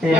။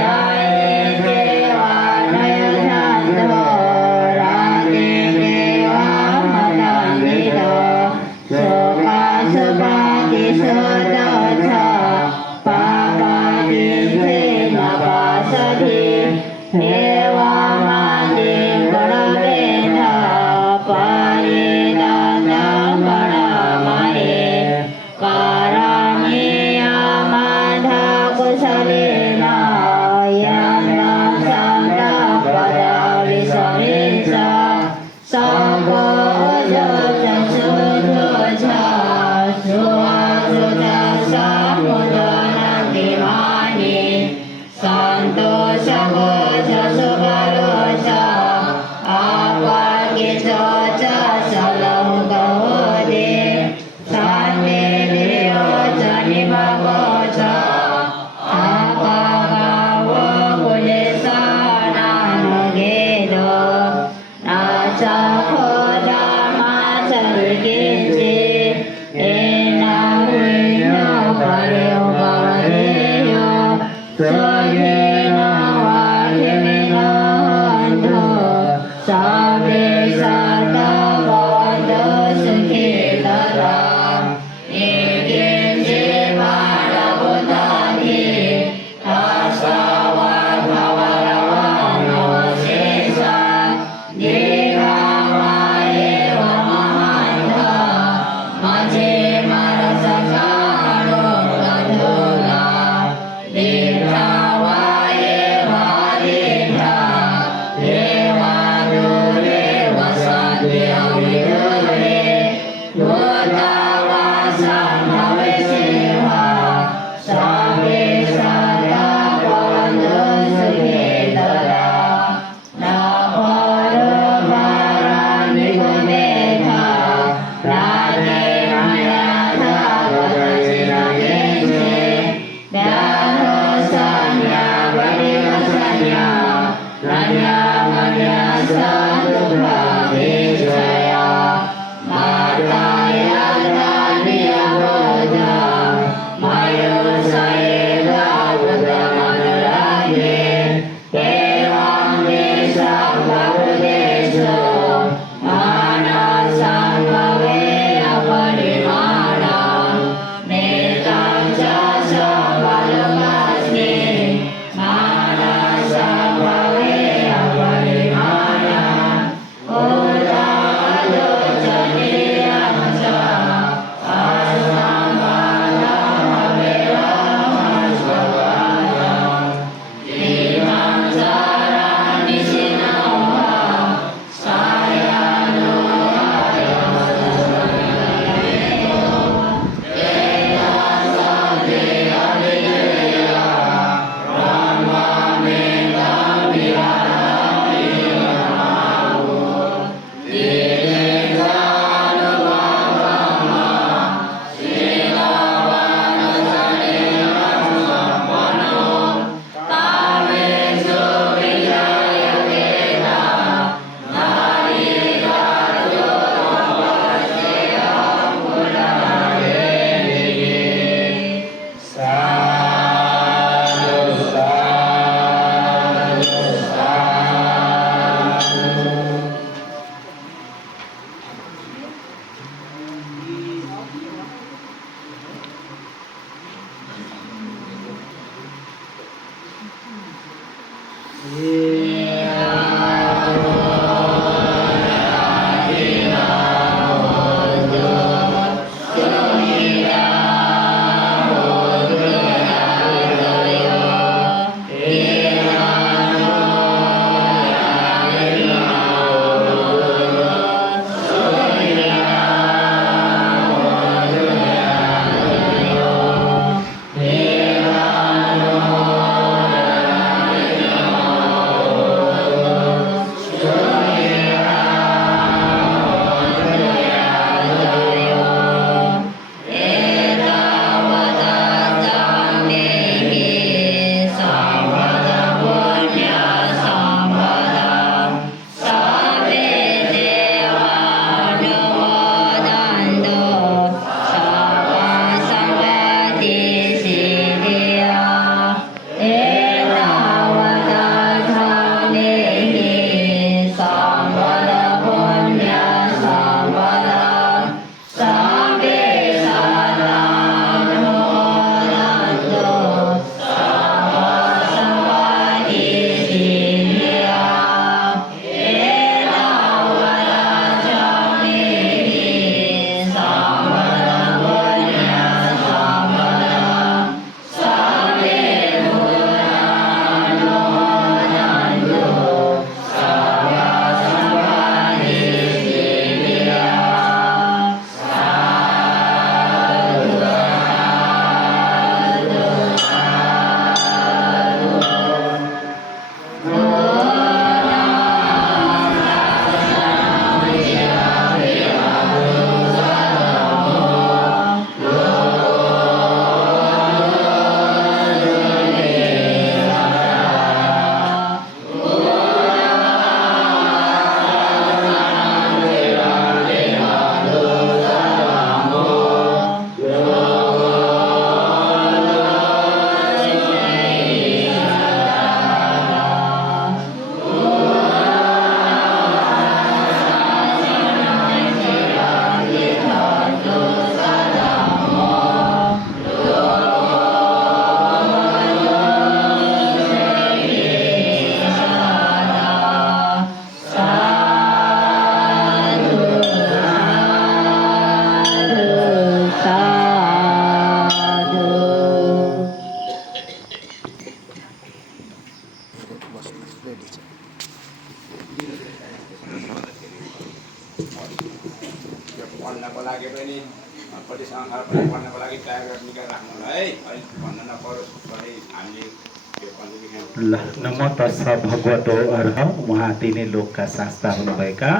नमो तस्सा भगवतो अर्हं उहाँ तिनै लोकका शास्ता हुनुभएका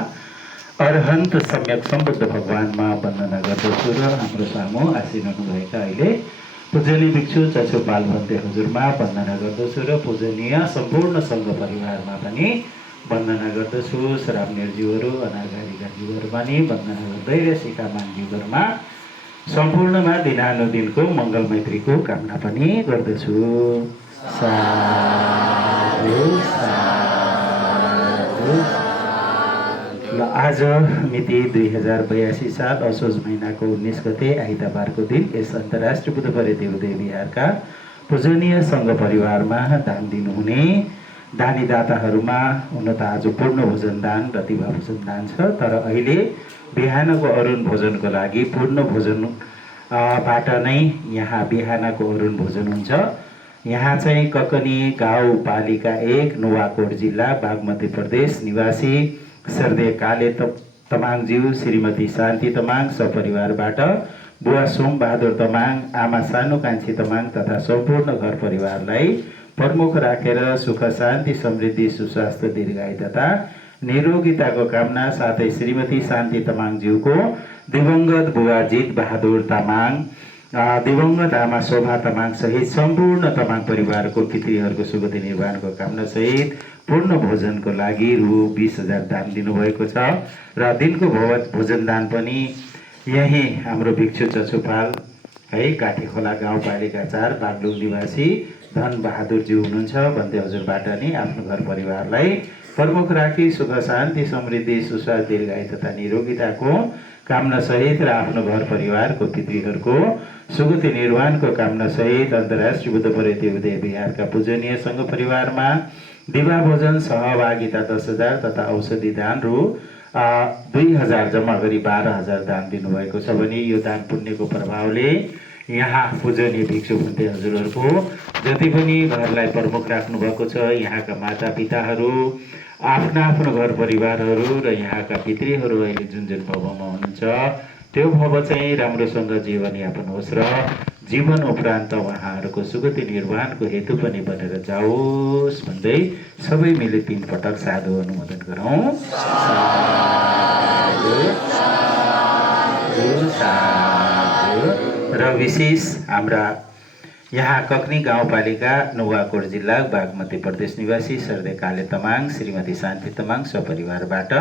अरहन्त सम्यक सम्बुद्ध भगवानमा वन्दना गर्दछु र हाम्रो सामु आसीन हुनुभएका अहिले पूजनीय भिक्षु चचुपाल भन्ते हजुरमा वन्दना गर्दछु र पूजनीय सम्पूर्ण सङ्घ परिवारमा पनि वन्दना गर्दछु। श्रावणीज्यूहरू अनागारिकाज्यूहरूमा नि वन्दना गर्दै र सिकामानज्यूहरूमा सम्पूर्णमा दिनानुदिनको मङ्गल मैत्रीको कामना पनि गर्दछु। साधु साधु। ल आज मिति 2082 साल असोज महिनाको 19 गते आइतबारको दिन यस अन्तर्राष्ट्रिय बुधबारे देवदेव विहारका पूजनीय सङ्घ परिवारमा दान दिनुहुने दानीदाताहरूमा हुन त आज पूर्ण भोजन दान र दिवा भोजन दान छ, तर अहिले बिहानको अरुण भोजनको लागि पूर्ण भोजन बाट नै यहाँ बिहानको अरुण भोजन हुन्छ। यहाँ चाहिँ ककनी गाउँपालिका 1 नुवाकोट जिल्ला बागमती प्रदेश निवासी सर्दे काले तमाङज्यू श्रीमती शान्ति तमाङ सपरिवारबाट बुवा सोमबहादुर तमाङ, आमा सानो कान्छी तमाङ तथा सम्पूर्ण घर परिवारलाई प्रमुख राखेर सुख शान्ति समृद्धि सुस्वास्थ्य दीर्घायु तथा निरोगिताको कामना साथै श्रीमती शान्ति तमाङज्यूको दिवंगत बुवा जित बहादुर तामाङ, दिवंगत आमा शोभा तामाङ सहित सम्पूर्ण तामाङ परिवारको पितृहरूको सुगति निर्वाहको कामना सहित पूर्ण भोजनको लागि रु 20,000 दान दिनुभएको छ र दिनको भोजन दान पनि यही हाम्रो भिक्षु चचुपाल है काठी खोला गाउँपालिका 4 बागलुङ निवासी धन बहादुरज्यू हुनुहुन्छ भन्दै हजुरबाट नि आफ्नो घर परिवारलाई प्रमुख राखी सुख शान्ति समृद्धि सुस्वास्थ्य दीर्घायु तथा निरोगिताको कामना सहित र आफ्नो घर परिवारको पितृहरूको सुगति निर्वाहको कामना सहित अन्तर्राष्ट्रिय बुद्धबारे देवदेव विहारका पूजनीय सङ्घ परिवारमा दिवा भोजन सहभागिता 10,000 तथा औषधि दान रु 2,000 जम्मा गरी 12,000 दान दिनुभएको छ भने यो दान पुण्यको प्रभावले यहाँ पूजनीय भिक्षु भन्ते हजुरहरूको जति पनि घरलाई प्रमुख राख्नु भएको छ, यहाँका माता पिताहरू, आफ्ना आफ्नो घर परिवारहरू र यहाँका पितृहरू अहिले जुन जुन भवमा हुनुहुन्छ त्यो भव चाहिँ राम्रोसँग जीवनयापन होस् र जीवन उपरान्त उहाँहरूको सुगति निर्वाहको हेतु पनि बनेर जाओस् भन्दै सबै मिले 3 पटक साधु अनुमोदन गरौँ। र विशेष हाम्रा यहाँ ककनी गाउँपालिका नुवाकोट जिल्ला बागमती प्रदेश निवासी सर्दे काले तमाङ श्रीमती शान्ति तमाङ सपरिवारबाट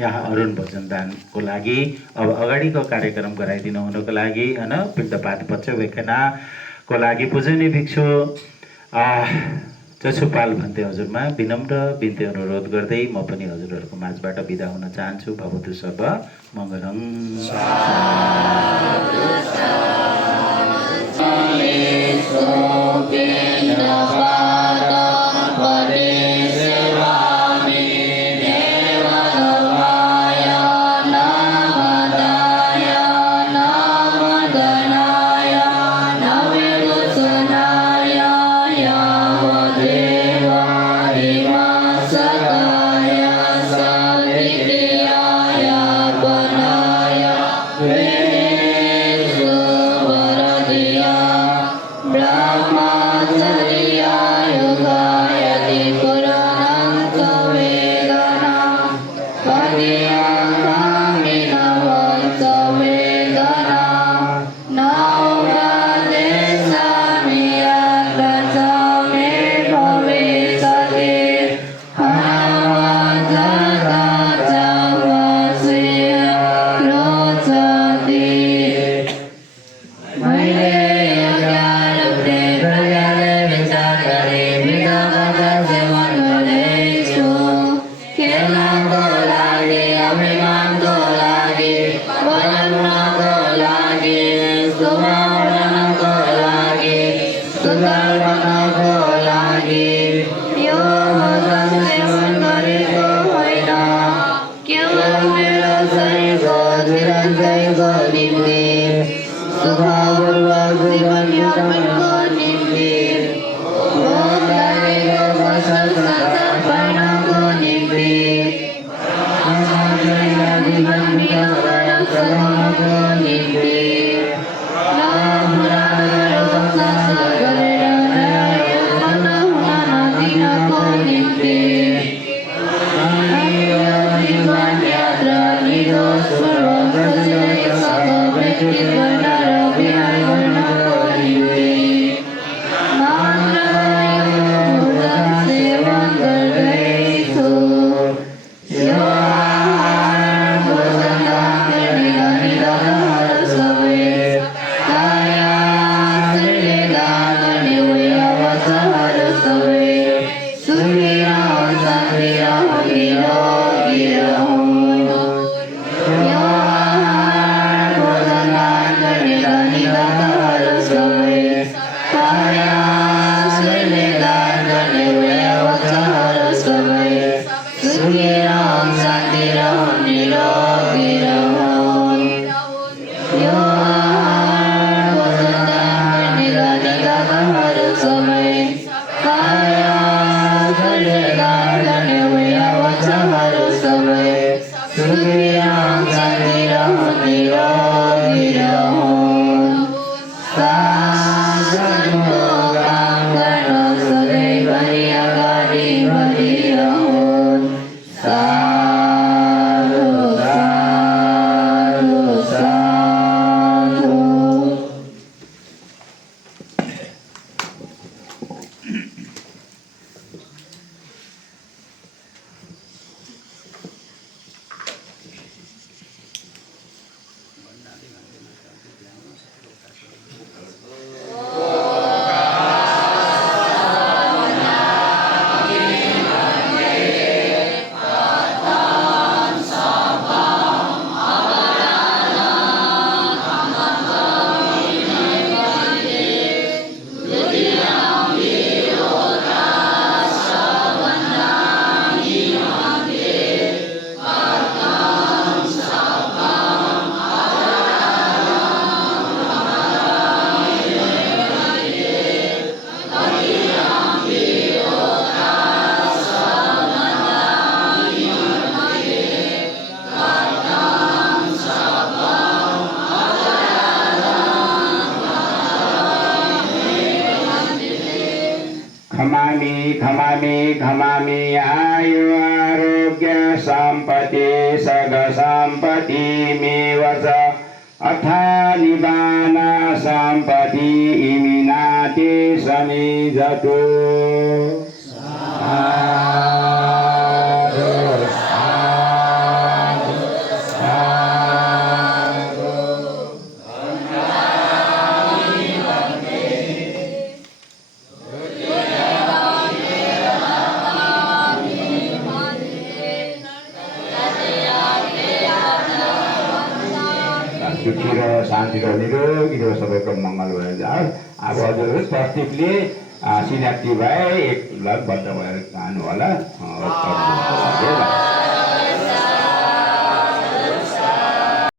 यहाँ अरुण भोजन दानको लागि अब अगाडिको कार्यक्रम गराइदिनु हुनुको लागि हैन पिण्डपात पक्षवेखनाको लागि पूजनीय भिक्षु चचुपाल भन्ते हजुरमा विनम्र बिन्ती अनुरोध गर्दै म पनि हजुरहरूको माझबाट बिदा हुन चाहन्छु। भवतु सर्व मङ्गलम्। Namo खमामि आयु आरोग्य संपत्ति सग संपत्ति मेवच अथा निबान संपत्ति इमिनाते समिजतु सुखी र शान्ति र निरोगी र सबैको मङ्गल भएर जाओस्। अब हजुरहरू स्वास्तिकले सिनाक्ति भए एक लगबद्ध भएर जानु होला।